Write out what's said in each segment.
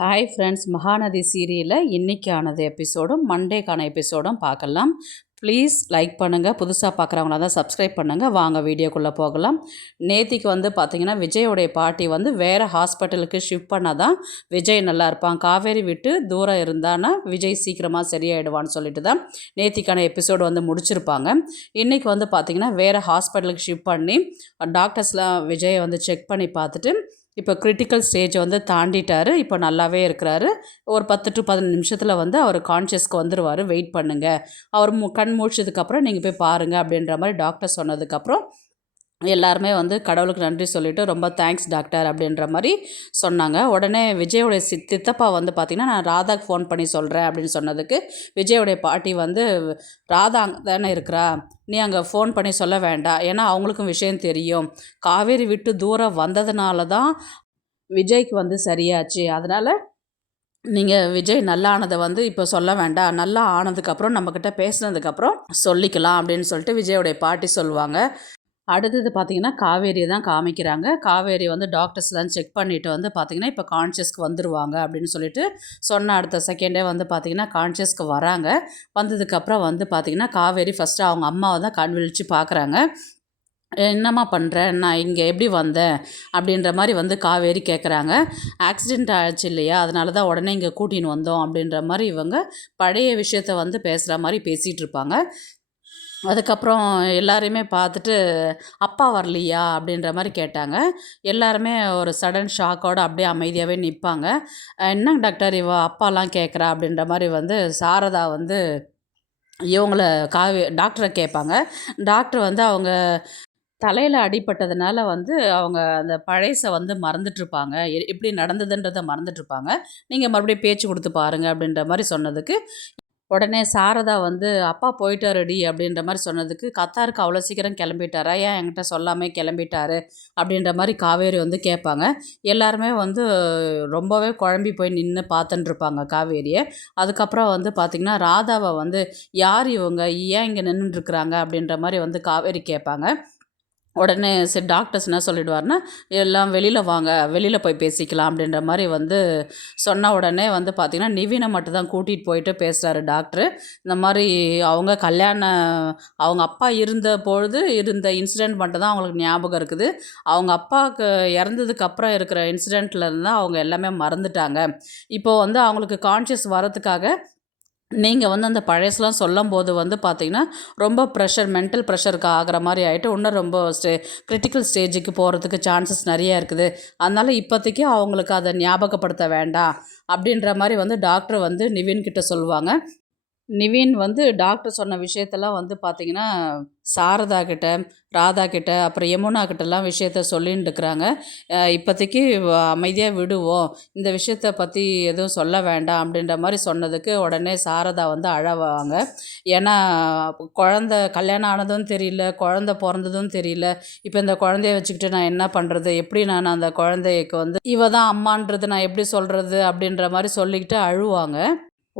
Hi friends, Mahanadi சீரியலில் இன்றைக்கானது எபிசோடும் மண்டேக்கான எபிசோடும் பார்க்கலாம். Please like பண்ணுங்கள். புதுசாக பார்க்குறவங்களா தான் சப்ஸ்கிரைப் பண்ணுங்கள். வாங்க வீடியோக்குள்ளே போகலாம். நேத்திக்கு பார்த்திங்கன்னா விஜயோடைய பாட்டி வேறு ஹாஸ்பிட்டலுக்கு ஷிஃப்ட் பண்ணால் தான் விஜய் நல்லா இருப்பான். காவேரி விட்டு தூரம் இருந்தானா விஜய் சீக்கிரமாக சரியாயிடுவான்னு சொல்லிட்டு தான் நேத்திக்கான எபிசோடு முடிச்சிருப்பாங்க. இன்றைக்கி பார்த்திங்கன்னா வேறு ஹாஸ்பிட்டலுக்கு ஷிஃப்ட் பண்ணி டாக்டர்ஸ்லாம் விஜயை செக் பண்ணி பார்த்துட்டு இப்போ கிரிட்டிக்கல் ஸ்டேஜ் தாண்டிட்டார். இப்போ நல்லாவே இருக்கிறாரு. ஒரு 10 to 15 நிமிஷத்தில் அவர் கான்ஷியஸ்க்கு வந்துடுவார். வெயிட் பண்ணுங்கள், அவர் கண் முழிச்சதுக்கப்புறம் நீங்கள் போய் பாருங்கள் அப்படின்ற மாதிரி டாக்டர் சொன்னதுக்கப்புறம் எல்லாருமே கடவுளுக்கு நன்றி சொல்லிவிட்டு ரொம்ப தேங்க்ஸ் டாக்டர் அப்படின்ற மாதிரி சொன்னாங்க. உடனே விஜயோடைய சித்தப்பா பார்த்திங்கன்னா நான் ராதாக்கு ஃபோன் பண்ணி சொல்கிறேன் அப்படின்னு சொன்னதுக்கு விஜயோடைய பாட்டி ராதா அங்கே தானே இருக்கிறா, நீ அங்கே ஃபோன் பண்ணி சொல்ல வேண்டாம், ஏன்னா அவங்களுக்கும் விஷயம் தெரியும். காவேரி விட்டு தூரம் வந்ததுனால தான் விஜய்க்கு சரியாச்சு. அதனால் நீங்கள் விஜய் நல்லா ஆனதை இப்போ சொல்ல வேண்டாம், நல்லா ஆனதுக்கப்புறம் நம்மக்கிட்ட பேசுனதுக்கப்புறம் சொல்லிக்கலாம் அப்படின்னு சொல்லிட்டு விஜயோடைய பாட்டி சொல்லுவாங்க. அடுத்தது பார்த்திங்கன்னா காவேரியை தான் காமிக்கிறாங்க. காவேரி டாக்டர்ஸ்லாம் செக் பண்ணிவிட்டு பார்த்திங்கன்னா இப்போ கான்ஷியஸ்க்கு வந்துடுவாங்க அப்படின்னு சொல்லிட்டு சொன்ன அடுத்த செகண்டே பார்த்திங்கன்னா கான்ஷியஸ்க்கு வராங்க. வந்ததுக்கப்புறம் பார்த்திங்கன்னா காவேரி ஃபஸ்ட்டு அவங்க அம்மாவை தான் கண் விழித்து பார்க்குறாங்க. என்னம்மா பண்ணுறேன், நான் இங்கே எப்படி வந்தேன் அப்படின்ற மாதிரி காவேரி கேட்குறாங்க. ஆக்சிடெண்ட் ஆச்சு இல்லையா, அதனால தான் உடனே இங்கே கூட்டின்னு வந்தோம் அப்படின்ற மாதிரி இவங்க பழைய விஷயத்தை பேசுகிற மாதிரி பேசிகிட்டு இருப்பாங்க. அதுக்கப்புறம் எல்லாரையுமே பார்த்துட்டு அப்பா வரலையா அப்படின்ற மாதிரி கேட்டாங்க. எல்லாருமே ஒரு சடன் ஷாக்கோடு அப்படியே அமைதியாகவே நிற்பாங்க. என்ன டாக்டர் இவ அப்பாலாம் கேட்குறா அப்படின்ற மாதிரி சாரதா இவங்கள டாக்டரை கேட்பாங்க. டாக்டர் அவங்க தலையில் அடிபட்டதுனால அவங்க அந்த பழைசை மறந்துட்டுருப்பாங்க, எப்படி நடந்ததுன்றதை மறந்துட்டுருப்பாங்க. நீங்கள் மறுபடியும் பேச்சு கொடுத்து பாருங்கள் அப்படின்ற மாதிரி சொன்னதுக்கு உடனே சாரதா அப்பா போயிட்டாருடி அப்படின்ற மாதிரி சொன்னதுக்கு கத்தாருக்கு அவ்வளோ சீக்கிரம் கிளம்பிட்டாரா, ஏன் என்கிட்ட சொல்லாமே கிளம்பிட்டாரு அப்படின்ற மாதிரி காவேரி கேட்பாங்க. எல்லாருமே ரொம்பவே குழம்பி போய் நின்று பார்த்துட்டுருப்பாங்க காவேரியை. அதுக்கப்புறம் பார்த்திங்கன்னா ராதாவை யார் இவங்க, ஏன் இங்கே நின்றுட்டுருக்குறாங்க அப்படின்ற மாதிரி காவேரி கேட்பாங்க. உடனே சரி டாக்டர்ஸ் என்ன சொல்லிவிடுவார்னா, எல்லாம் வெளியில் வாங்க, வெளியில் போய் பேசிக்கலாம் அப்படின்ற மாதிரி சொன்ன உடனே பார்த்திங்கன்னா நிவினை மட்டும் தான் கூட்டிகிட்டு போயிட்டு பேசுகிறாரு டாக்டரு. இந்த மாதிரி அவங்க அவங்க அப்பா இருந்த பொழுது இருந்த இன்சிடெண்ட் மட்டும் தான் அவங்களுக்கு ஞாபகம் இருக்குது. அவங்க அப்பாவுக்கு இறந்ததுக்கப்புறம் இருக்கிற இன்சிடெண்ட்டில் இருந்தால் அவங்க எல்லாமே மறந்துட்டாங்க. இப்போது அவங்களுக்கு கான்ஷியஸ் வரத்துக்காக நீங்கள் அந்த பழசெலாம் சொல்லும்போது பார்த்திங்கன்னா ரொம்ப மென்டல் ப்ரெஷருக்கு ஆகிற மாதிரி ஆகிட்டு இன்னும் ரொம்ப கிரிட்டிக்கல் ஸ்டேஜுக்கு போகிறதுக்கு சான்சஸ் நிறையா இருக்குது. அதனால் இப்போதைக்கு அவங்களுக்கு அதை ஞாபகப்படுத்த வேண்டாம் அப்படின்ற மாதிரி டாக்டர் நிவின்கிட்ட சொல்லுவாங்க. நிவின் டாக்டர் சொன்ன விஷயத்தெல்லாம் பார்த்திங்கன்னா சாரதா கிட்ட, ராதா கிட்ட, அப்புறம் யமுனா கிட்டலாம் விஷயத்த சொல்லின்னு இருக்கிறாங்க. இப்போதைக்கு அமைதியாக விடுவோம், இந்த விஷயத்தை பற்றி எதுவும் சொல்ல வேண்டாம் அப்படின்ற மாதிரி சொன்னதுக்கு உடனே சாரதா அழவாங்க. ஏன்னா குழந்த கல்யாணம் ஆனதும் தெரியல, குழந்த பிறந்ததும் தெரியல, இப்போ இந்த குழந்தைய வச்சுக்கிட்டு நான் என்ன பண்ணுறது, எப்படி நான் அந்த குழந்தைக்கு இவ தான் அம்மான்றது நான் எப்படி சொல்கிறது அப்படின்ற மாதிரி சொல்லிக்கிட்டு அழுவாங்க.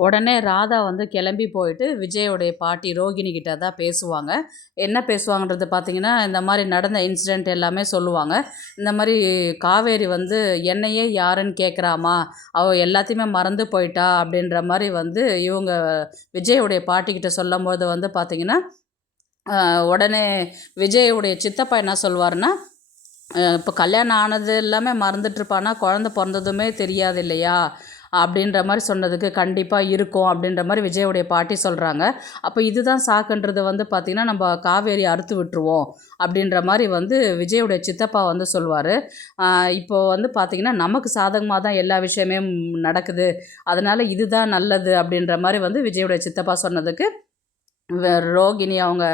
உடனே ராதா கிளம்பி போயிட்டு விஜயோடைய பாட்டி ரோகிணி கிட்ட தான் பேசுவாங்க. என்ன பேசுவாங்கன்றது பார்த்திங்கன்னா இந்த மாதிரி நடந்த இன்சிடெண்ட் எல்லாமே சொல்லுவாங்க. இந்த மாதிரி காவேரி என்னையே யாருன்னு கேட்குறாமா, அவள் எல்லாத்தையுமே மறந்து போயிட்டா அப்படின்ற மாதிரி இவங்க விஜயோடைய பாட்டிக்கிட்ட சொல்லும்போது பார்த்திங்கன்னா உடனே விஜயோடைய சித்தப்பா என்ன சொல்வார்னா, இப்போ கல்யாணம் ஆனது எல்லாமே மறந்துட்டுருப்பானா, குழந்த பிறந்ததுமே தெரியாது இல்லையா அப்படின்ற மாதிரி சொன்னதுக்கு கண்டிப்பாக இருக்கும் அப்படின்ற மாதிரி விஜயோடைய பாட்டி சொல்கிறாங்க. அப்போ இதுதான் சாக்குன்றது பார்த்திங்கன்னா நம்ம காவேரி அறுத்து விட்டுருவோம் அப்படின்ற மாதிரி விஜயோடைய சித்தப்பா சொல்லுவார். இப்போது பார்த்திங்கன்னா நமக்கு சாதகமாக தான் எல்லா விஷயமே நடக்குது, அதனால் இதுதான் நல்லது அப்படின்ற மாதிரி விஜயோடைய சித்தப்பா சொன்னதுக்கு ரோகிணி அவங்க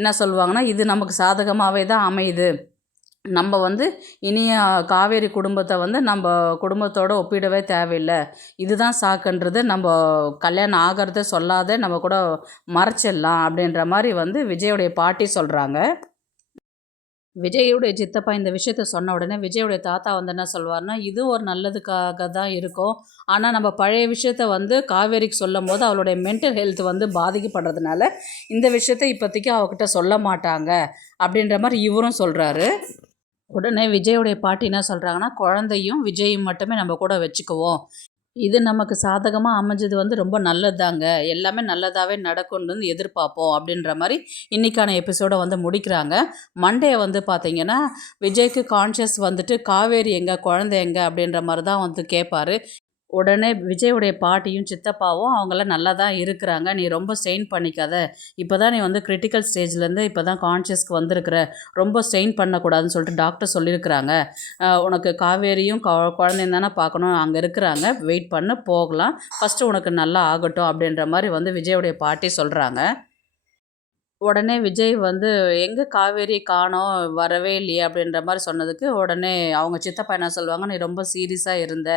என்ன சொல்லுவாங்கன்னா, இது நமக்கு சாதகமாகவே தான் அமையுது, நம்ம இனிய காவேரி குடும்பத்தை நம்ம குடும்பத்தோடு ஒப்பிடவே தேவையில்லை, இதுதான் சாக்குன்றது நம்ம கல்யாணம் ஆகிறத சொல்லாத நம்ம கூட மறைச்சிடலாம் அப்படின்ற மாதிரி விஜயோடைய பாட்டி சொல்கிறாங்க. விஜயோடைய சித்தப்பா இந்த விஷயத்த சொன்ன உடனே விஜயோடைய தாத்தா என்ன சொல்வார்னா, இது ஒரு நல்லதுக்காக தான் இருக்கும், ஆனால் நம்ம பழைய விஷயத்த காவேரிக்கு சொல்லும் போது அவளுடைய மென்டல் ஹெல்த் பாதிக்கப்படுறதுனால இந்த விஷயத்த இப்போதைக்கு அவகிட்ட சொல்ல மாட்டாங்க அப்படின்ற மாதிரி இவரும் சொல்கிறாரு. உடனே விஜயோடைய பாட்டி என்ன சொல்கிறாங்கன்னா, குழந்தையும் விஜயும் மட்டுமே நம்ம கூட வச்சுக்குவோம், இது நமக்கு சாதகமா அமைஞ்சது வந்து ரொம்ப நல்லதுதாங்க. எல்லாமே நல்லதாவே நடக்கும்னு வந்து எதிர்பார்ப்போம் அப்படின்ற மாரி இன்னைக்கான எபிசோட வந்து முடிக்கிறாங்க. மண்டே வந்து பார்த்தீங்கன்னா, விஜய்க்கு கான்ஷியஸ் வந்துட்டு காவேரி எங்க? குழந்தை எங்க? அப்படின்ற மாரி தான் வந்து கேட்பாரு. உடனே விஜயுடைய பாட்டியும், சித்தப்பாவும் அவங்கலாம் நல்லா தான் இருக்கிறாங்க. நீ ரொம்ப ஸ்ட்ரெயின் பண்ணிக்காத. இப்ப தான் நீ வந்து கிரிட்டிக்கல் ஸ்டேஜ்லேருந்து இப்ப தான் கான்ஷியஸ்க்கு வந்திருக்கிற. ரொம்ப ஸ்ட்ரெயின் பண்ணக்கூடாதுன்னு சொல்லிட்டு டாக்டர் சொல்லியிருக்கிறாங்க. உனக்கு காவேரியும் குழந்தையும் தானே பார்க்கணும். அங்க இருக்கிறாங்க. வெயிட் பண்ணு போகலாம். ஃபர்ஸ்ட்டு உனக்கு நல்லா ஆகட்டும் அப்படின்ற மாரி வந்து விஜயுடைய பாட்டி சொல்றாங்க. உடனே விஜய் வந்து, "எங்க காவேரி காணோம், வரவே இல்லையே" அப்படின்ற மாரி சொன்னதுக்கு, உடனே அவங்க சித்தப்பா என்ன சொல்லுவாங்க, "நீ ரொம்ப சீரியஸா இருந்த.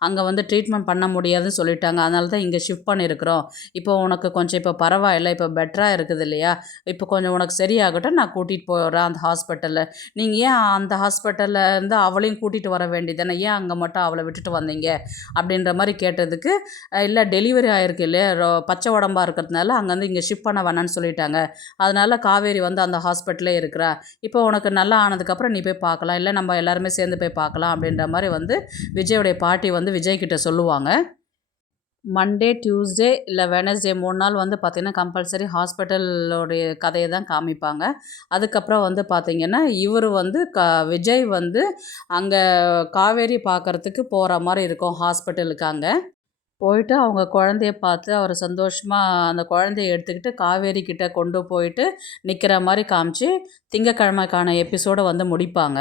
அங்க வந்து ட்ரீட்மெண்ட் பண்ண முடியாதுன்னு சொல்லிட்டாங்க. அதனால தான் இங்க ஷிஃப்ட் பண்ணியிருக்கிறோம். இப்போ உனக்கு கொஞ்சம் இப்போ பரவாயில்ல. இப்போ பெட்டரா இருக்குது இல்லையா? இப்போ கொஞ்சம் உனக்கு சரியாகட்டும். நான் கூட்டிட்டு போறேன் அந்த ஹாஸ்பிட்டல்ல. நீங்க ஏன் அந்த ஹாஸ்பிட்டல்ல இருந்து அவளையும் கூட்டிட்டு வர வேண்டியது தானே? ஏன் அங்க மட்டும் அவள விட்டுட்டு வந்தீங்க?" அப்படின்ற மாரி கேட்டதுக்கு, "இல்ல டெலிவரி ஆயிருக்கு இல்லையா? பச்சை உடம்பா இருக்கிறதுனால அங்கேருந்து இங்க ஷிஃப்ட் பண்ண வேணாம்னு சொல்லிட்டாங்க. அதனால காவேரி வந்து அந்த ஹாஸ்பிட்டல்லே இருக்கிறா. இப்போ உனக்கு நல்லா ஆனதுக்கப்புறம் நீ போய் பார்க்கலாம். இல்ல நம்ம எல்லாருமே சேர்ந்து போய் பார்க்கலாம்." அப்படின்ற மாரி வந்து விஜயோடைய பாட்டி வந்து விஜய் கிட்ட சொல்லுவாங்க. மண்டே, டியூஸ்டே இல்ல வெட்னஸ்டே 3 நாள் வந்து பார்த்தீங்கன்னா, கம்பல்சரி ஹாஸ்பிட்டலோடைய கதைய தான் காமிப்பாங்க. அதுக்கப்புறம் வந்து பார்த்தீங்கன்னா, இவரு வந்து விஜய் வந்து அங்க காவேரி பார்க்கறதுக்கு போற மாரி இருக்கும் ஹாஸ்பிட்டலுக்கு அங்க. போயிட்டு அவங்க குழந்தைய பார்த்து அவர் சந்தோஷமா அந்த குழந்தைய எடுத்துக்கிட்டு காவேரி கிட்ட கொண்டு போயிட்டு நிற்கிற மாரி காமிச்சு, திங்கட்கிழமைக்கான எபிசோட வந்து முடிப்பாங்க.